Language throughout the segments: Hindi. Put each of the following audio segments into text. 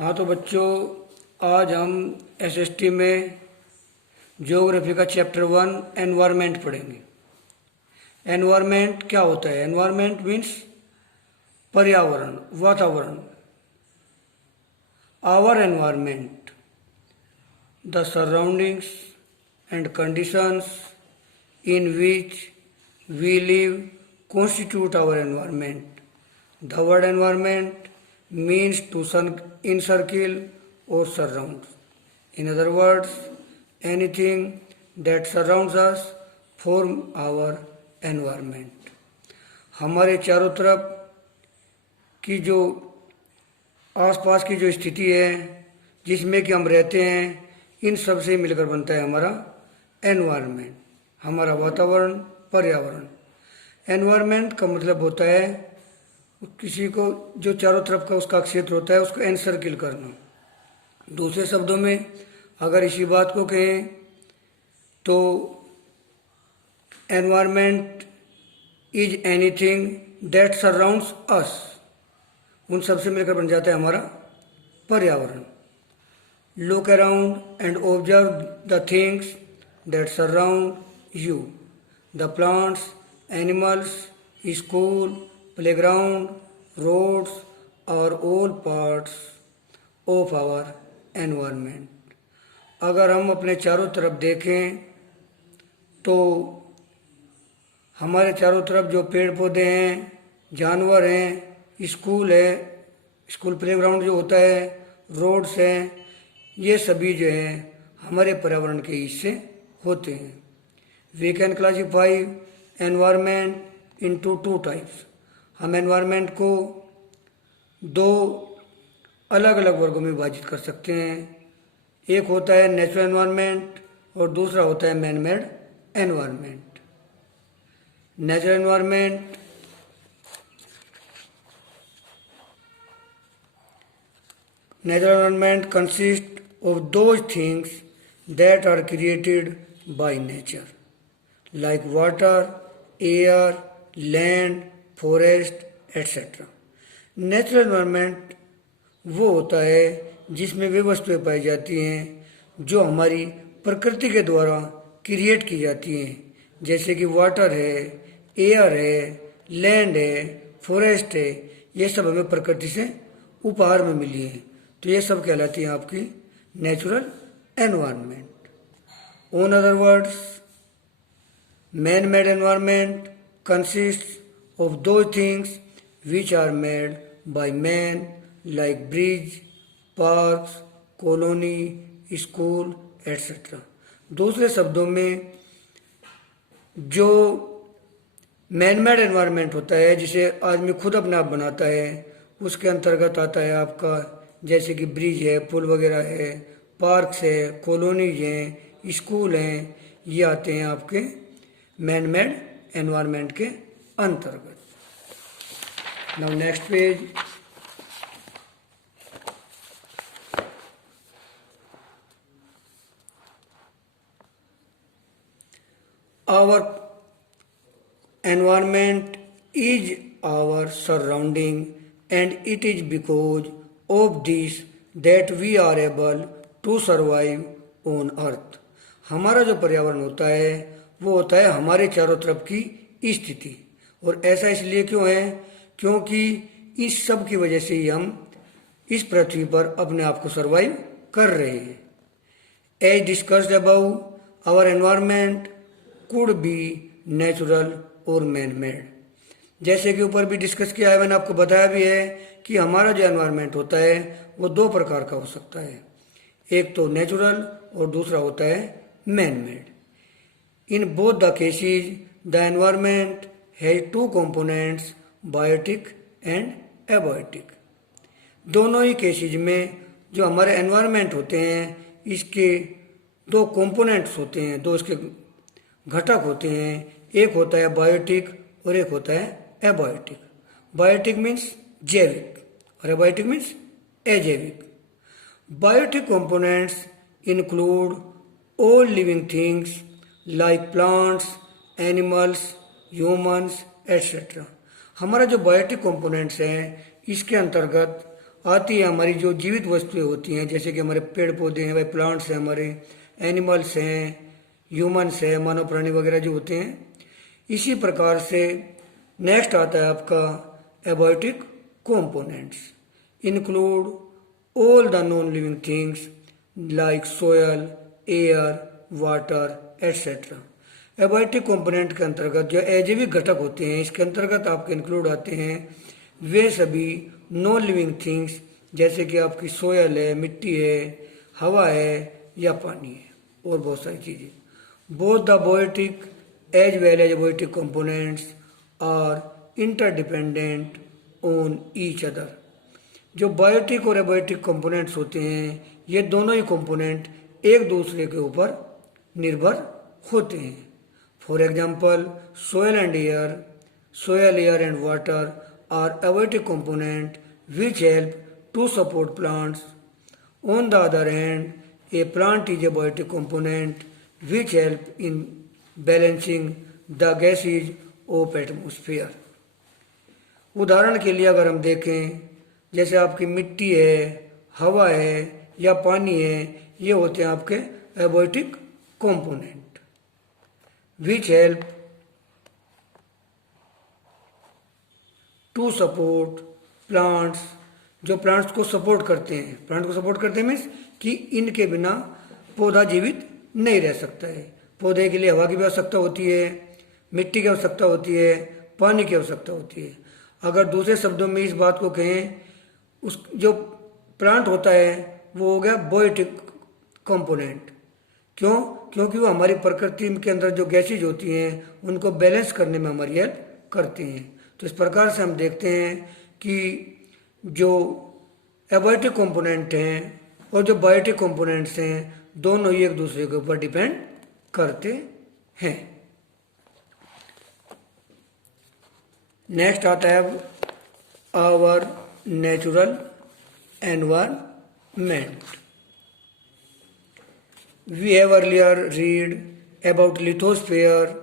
हाँ तो बच्चों, आज हम एसएसटी में ज्योग्राफी का चैप्टर 1 एनवायरनमेंट पढ़ेंगे। एनवायरनमेंट क्या होता है? एनवायरनमेंट मीन्स पर्यावरण, वातावरण। Our environment, the surroundings and conditions in which we live constitute our environment. The word environment means to encircle or surround. In other words, anything that surrounds us form our environment. हमारे चारों तरफ की जो आसपास की जो स्थिति है जिसमें कि हम रहते हैं, इन सब से मिलकर बनता है हमारा एनवायरनमेंट, हमारा वातावरण, पर्यावरण। एनवायरनमेंट का मतलब होता है किसी को जो चारों तरफ का उसका क्षेत्र होता है उसको एनसर्किल करना। दूसरे शब्दों में अगर इसी बात को कहें तो environment is anything that surrounds us, उन सब से मिलकर बन जाता है हमारा पर्यावरण। Look around and observe the things that surround you, the plants, animals, school, playground, roads are all parts of our environment. अगर हम अपने चारों तरफ देखें तो हमारे चारों तरफ जो पेड़ पौधे हैं, जानवर हैं, स्कूल है, स्कूल प्लेग्राउंड जो होता है, रोड्स हैं, ये सभी जो है हमारे पर्यावरण के हिस्से होते हैं। We can classify environment into two types. हम एनवायरनमेंट को दो अलग अलग वर्गों में विभाजित कर सकते हैं। एक होता है नेचुरल एनवायरनमेंट और दूसरा होता है man made environment. Natural environment consist of those things that are created by nature, like water, air, land, forest etcetera. Natural environment वो होता है जिसमें वे वस्तुएं पाई जाती हैं जो हमारी प्रकृति के द्वारा क्रिएट की जाती हैं, जैसे कि वाटर है, एयर है, लैंड है, फॉरेस्ट है। ये सब हमें प्रकृति से उपहार में मिली है, तो ये सब कहलाती हैं आपकी natural environment. On other words, man-made environment consists of those things which are made by man, like bridge, parks, colony, school, etc. दूसरे शब्दों में जो मैन-मेड एनवायरनमेंट होता है जिसे आदमी खुद अपने आप बनाता है, उसके अंतर्गत आता है आपका जैसे कि ब्रिज है, पुल वगैरह है, पार्क्स है, कॉलोनीज हैं, स्कूल हैं, ये आते हैं आपके मैन मेड एनवायरनमेंट के अंतर्गत। Now next page. Our environment is our surrounding and it is because of this that we are able to survive on earth. हमारा जो पर्यावरण होता है वो होता है हमारे चारों तरफ की स्थिति। और ऐसा इसलिए क्यों है? क्योंकि इस सब की वजह से ही हम इस पृथ्वी पर अपने आप को सर्वाइव कर रहे हैं। As discussed above, our environment could be natural और मैन मेड। जैसे कि ऊपर भी डिस्कस किया है, मैंने आपको बताया भी है कि हमारा जो एनवायरनमेंट होता है वो दो प्रकार का हो सकता है, एक तो नेचुरल और दूसरा होता है man made. In both the cases, the environment has two components, biotic and abiotic. दोनों ही केसेज में जो हमारे एनवायरनमेंट होते हैं इसके दो कंपोनेंट्स होते हैं, दो इसके घटक होते हैं। एक होता है बायोटिक और एक होता है एबायोटिक। बायोटिक मीन्स जैविक और एबायोटिक मीन्स अजैविक। Biotic components include all living things like plants, animals, humans, etc. हमारा जो बायोटिक कंपोनेंट्स हैं इसके अंतर्गत आती है हमारी जो जीवित वस्तुएं होती हैं, जैसे कि हमारे पेड़ पौधे हैं, भाई प्लांट्स हैं, हमारे एनिमल्स हैं, ह्यूमंस हैं, मानव प्राणी वगैरह जो होते हैं। इसी प्रकार से नेक्स्ट आता है आपका abiotic components, include all the non living things like soil, air, water etcetera. Abiotic component के अंतर्गत जो अजैविक घटक होते हैं, इसके अंतर्गत आपके इंक्लूड आते हैं वे सभी नॉन लिविंग थिंग्स, जैसे कि आपकी सोयल है, मिट्टी है, हवा है या पानी है और बहुत सारी चीज़ें। Both the biotic as well as abiotic components are interdependent on each other. जो बायोटिक और एबायोटिक कंपोनेंट्स होते हैं, ये दोनों ही कंपोनेंट एक दूसरे के ऊपर निर्भर होते हैं। For example soil and air, soil, air and water are abiotic component which help to support plants. On the other hand, a plant is a biotic component which help in balancing the gases of atmosphere. उदाहरण के लिए अगर हम देखें, जैसे आपकी मिट्टी है, हवा है या पानी है, ये होते हैं आपके abiotic component which help to support plants, जो प्लांट्स को सपोर्ट करते हैं। प्लांट को सपोर्ट करते हैं मीन्स कि इनके बिना पौधा जीवित नहीं रह सकता है। पौधे के लिए हवा की भी आवश्यकता होती है, मिट्टी की आवश्यकता होती है, पानी की आवश्यकता होती है। अगर दूसरे शब्दों में इस बात को कहें, उस जो प्लांट होता है वो हो गया बायोटिक कंपोनेंट। क्यों? क्योंकि वो हमारी प्रकृति के अंदर जो गैसेज होती हैं उनको बैलेंस करने में हमारी हेल्प करती हैं। तो इस प्रकार से हम देखते हैं कि जो एबायोटिक कंपोनेंट हैं और जो बायोटिक कंपोनेंट्स हैं, दोनों ही एक दूसरे के ऊपर डिपेंड करते हैं। नेक्स्ट आता है our natural environment. We have earlier read about lithosphere,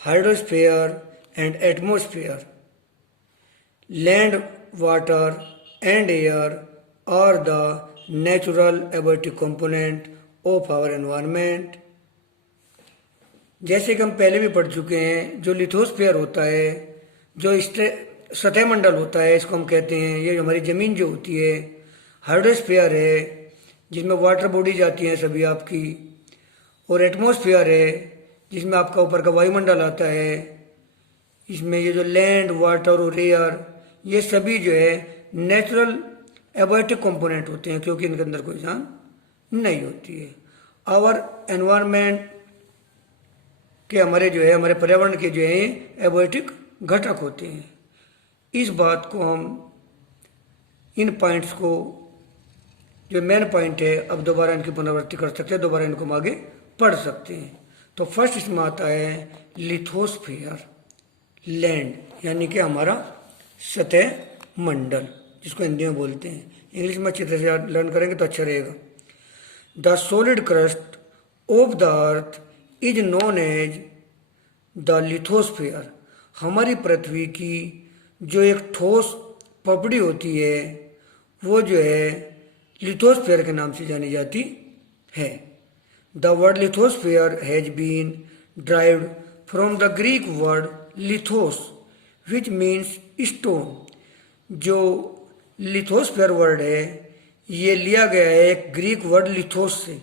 hydrosphere and atmosphere. Land, water and air are the natural abiotic component of our environment. जैसे कि हम पहले भी पढ़ चुके हैं, जो लिथोस्फीयर होता है, जो सतह मंडल होता है, इसको हम कहते हैं, ये हमारी ज़मीन जो होती है। हाइड्रोस्फीयर है जिसमें वाटर बॉडीज आती हैं सभी आपकी, और एटमॉस्फेयर है जिसमें आपका ऊपर का वायुमंडल आता है। इसमें ये जो लैंड, वाटर और एयर, ये सभी जो है नेचुरल एबायोटिक कंपोनेंट होते हैं, क्योंकि इनके अंदर कोई जान नहीं होती है। आवर एनवायरनमेंट के हमारे जो है, हमारे पर्यावरण के जो है एबायोटिक घटक होते हैं। इस बात को हम, इन पॉइंट्स को, जो मेन पॉइंट है, अब दोबारा इनकी पुनरावृत्ति कर सकते हैं, दोबारा इनको हम आगे पढ़ सकते हैं। तो फर्स्ट इसमें आता है लिथोस्फीयर, लैंड यानी कि हमारा सतह मंडल, जिसको हिंदी में बोलते हैं। इंग्लिश में अच्छी तरह से लर्न करेंगे तो अच्छा रहेगा। The solid crust of the earth is known as the lithosphere. हमारी पृथ्वी की जो एक ठोस पपड़ी होती है वो जो है लिथोस्फीयर के नाम से जानी जाती है। The word lithosphere has been derived from the Greek word lithos which means stone. जो लिथोस्फीयर वर्ड है ये लिया गया है एक ग्रीक वर्ड लिथोस से।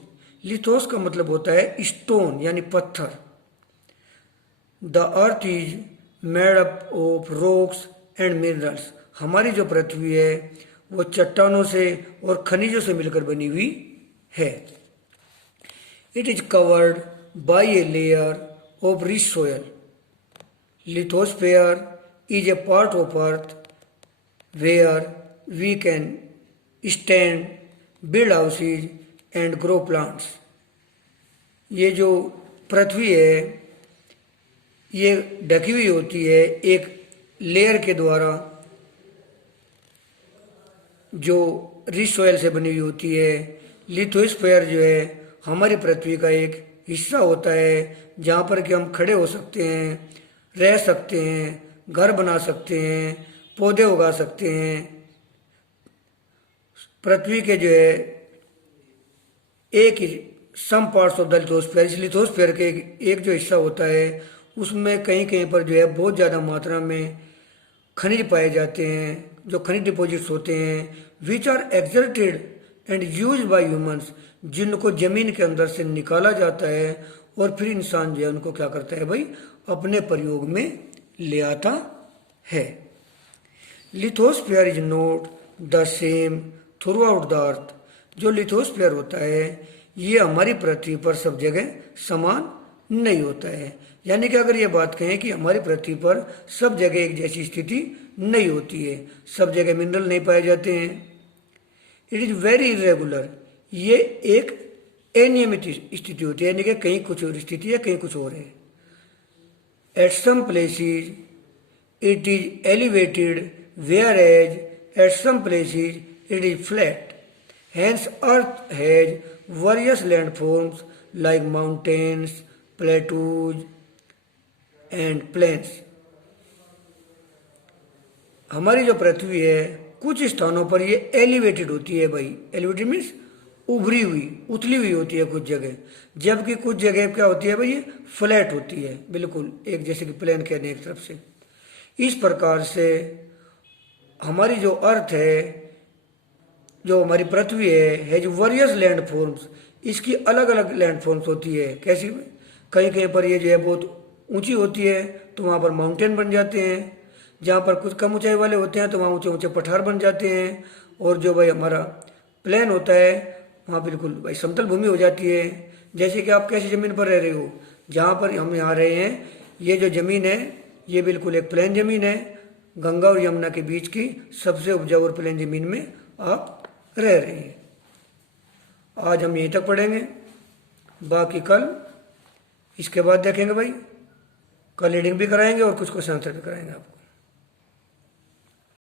लिथोस का मतलब होता है स्टोन यानी पत्थर। The earth is made up of rocks and minerals. हमारी जो पृथ्वी है वो चट्टानों से और खनिजों से मिलकर बनी हुई है। It is covered by a layer of rich soil. Lithosphere is a part of earth where we can stand, build houses and grow plants. ये जो पृथ्वी है ये ढकी हुई होती है एक लेयर के द्वारा जो रिच सॉइल से बनी हुई होती है। लिथोस्फीयर जो है हमारी पृथ्वी का एक हिस्सा होता है जहाँ पर कि हम खड़े हो सकते हैं, रह सकते हैं, घर बना सकते हैं, पौधे उगा सकते हैं पृथ्वी के जो है एक ही some parts of the lithosphere, इस लिथोस्फीयर के एक जो हिस्सा होता है उसमें कहीं कहीं पर जो है बहुत ज़्यादा मात्रा में खनिज पाए जाते हैं, जो खनिज डिपॉजिट्स होते हैं, which are exerted and use by humans, जिनको जमीन के अंदर से निकाला जाता है और फिर इंसान जो है उनको क्या करता है भाई, अपने प्रयोग में ले आता है। Lithosphere is not the same through out the earth, जो लिथोस्फीयर होता है ये हमारी पृथ्वी पर सब जगह समान नहीं होता है। यानी कि अगर ये बात कहें कि हमारी पृथ्वी पर सब जगह एक जैसी स्थिति नहीं होती है, सब जगह मिनरल नहीं पाए जाते हैं। इट इज़ वेरी इरेगुलर, ये एक अनियमित स्थिति होती है, यानी कि कहीं कुछ और स्थिति है कहीं कुछ और है। At some places it is elevated whereas at some places it is flat, hence earth has various landforms like mountains, plateaus and plains। हमारी जो पृथ्वी है कुछ स्थानों पर ये एलिवेटेड होती है भाई, एलिवेटेड मीन्स उभरी हुई, उथली हुई होती है कुछ जगह, जबकि कुछ जगह क्या होती है भाई, ये फ्लैट होती है, बिल्कुल एक जैसे कि प्लेन कहने एक तरफ से। इस प्रकार से हमारी जो अर्थ है, जो हमारी पृथ्वी है जो वेरियस लैंड फॉर्म्स, इसकी अलग अलग लैंड फॉर्म्स होती है। कैसी, कहीं कहीं पर ये जो है बहुत ऊंची होती है तो वहाँ पर माउंटेन बन जाते हैं, जहाँ पर कुछ कम ऊंचाई वाले होते हैं तो वहाँ ऊंचे ऊंचे पठार बन जाते हैं, और जो भाई हमारा प्लेन होता है वहाँ बिल्कुल भाई समतल भूमि हो जाती है। जैसे कि आप कैसी ज़मीन पर रह रहे हो, जहाँ पर हम यहाँ रहे हैं, ये जो ज़मीन है ये बिल्कुल एक प्लेन ज़मीन है, गंगा और यमुना के बीच की सबसे उपजाऊ और प्लेन ज़मीन में आप रह रही है। आज हम यहीं तक पढ़ेंगे, बाकी कल इसके बाद देखेंगे भाई, कल रीडिंग भी कराएंगे और कुछ क्वेश्चन आंसर भी कराएंगे आपको।